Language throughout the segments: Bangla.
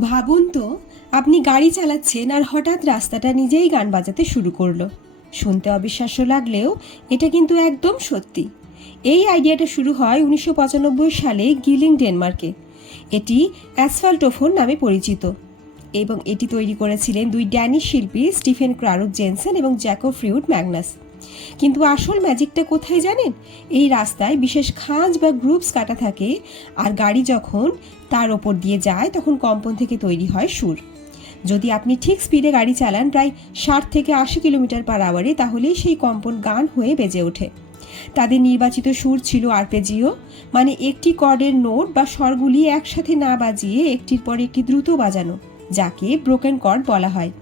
ভাবুন তো, আপনি গাড়ি চালাচ্ছেন আর হঠাৎ রাস্তাটা নিজেই গান বাজাতে শুরু করলো। শুনতে অবিশ্বাস্য লাগলেও এটা কিন্তু একদম সত্যি। এই আইডিয়াটা শুরু হয় 1995 সালে গিলিং, ডেনমার্কে। এটি অ্যাসফাল্টোফোন নামে পরিচিত এবং এটি তৈরি করেছিলেন দুই ড্যানিশ শিল্পী স্টিফেন ক্রারুক জেনসেন এবং জ্যাকব ফ্রিউড ম্যাগনাস। কিন্তু আসল ম্যাজিকটা কোথায় জানেন? এই রাস্তায় বিশেষ খাঁজ বা গ্রুপস কাটা থাকে, আর গাড়ি যখন তার ওপর দিয়ে যায় তখন কম্পন থেকে তৈরি হয় সুর। যদি আপনি ঠিক স্পিডে গাড়ি চালান, প্রায় 60 থেকে 80 কিলোমিটার পার আওয়ারে, তাহলেই সেই কম্পন গান হয়ে বেজে ওঠে। তাদের নির্বাচিত সুর ছিল আরপেজিও, মানে একটি কর্ডের নোট বা স্বরগুলি একসাথে না বাজিয়ে একটির পর একটি দ্রুত বাজানো, যাকে ব্রোকেন কর্ড বলা হয়।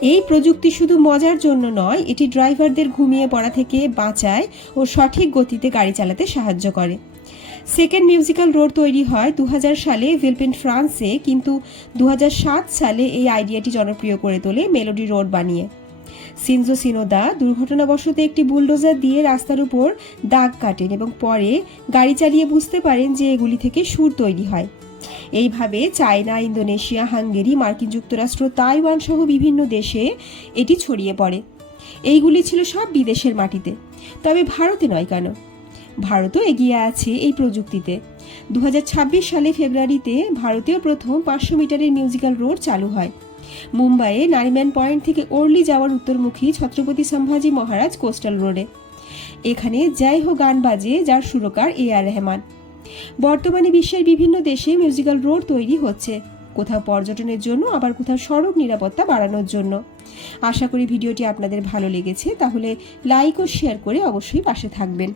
এই প্রযুক্তি শুধু মজার জন্য নয়, এটি ড্রাইভারদের ঘুমিয়ে পড়া থেকে বাঁচায় ও সঠিক গতিতে গাড়ি চালাতে সাহায্য করে। সেকেন্ড মিউজিক্যাল রোড তৈরি হয় 2000 সালে ভিলপেন, ফ্রান্সে, কিন্তু 2007 সালে এই আইডিয়াটি জনপ্রিয় করে তোলে মেলোডি রোড বানিয়ে। সিনজো সিনোদা দুর্ঘটনাবশত একটি বুলডোজার দিয়ে রাস্তার উপর দাগ কাটেন এবং পরে গাড়ি চালিয়ে বুঝতে পারেন যে এগুলি থেকে সুর তৈরি হয়। এইভাবে চায়না, ইন্দোনেশিয়া, হাঙ্গেরি, মার্কিন যুক্তরাষ্ট্র, তাইওয়ান সহ বিভিন্ন দেশে এটি ছড়িয়ে পড়ে। এইগুলি ছিল সব বিদেশের মাটিতে। তবে ভারতে নয় কেন? ভারতও এগিয়ে আছে এই প্রযুক্তিতে। 2026 সালে ফেব্রুয়ারিতে ভারতেও প্রথম 500 মিটারের মিউজিক্যাল রোড চালু হয়। মুম্বাইয়ে নারিম্যান পয়েন্ট থেকে ওর্লি যাওয়ার উত্তরমুখী ছত্রপতি সম্ভাজি মহারাজ কোস্টাল রোডে। এখানে জয় হো গান বাজে, যার সুরকার A.R. রহমান। বর্তমানে বিশ্বের বিভিন্ন দেশে মিউজিক্যাল রোড তৈরি হচ্ছে, কোথাও পর্যটনের জন্য, আবার কোথাও সড়ক নিরাপত্তা বাড়ানোর জন্য। আশা করি ভিডিওটি আপনাদের ভালো লেগেছে। তাহলে লাইক ও শেয়ার করে অবশ্যই পাশে থাকবেন।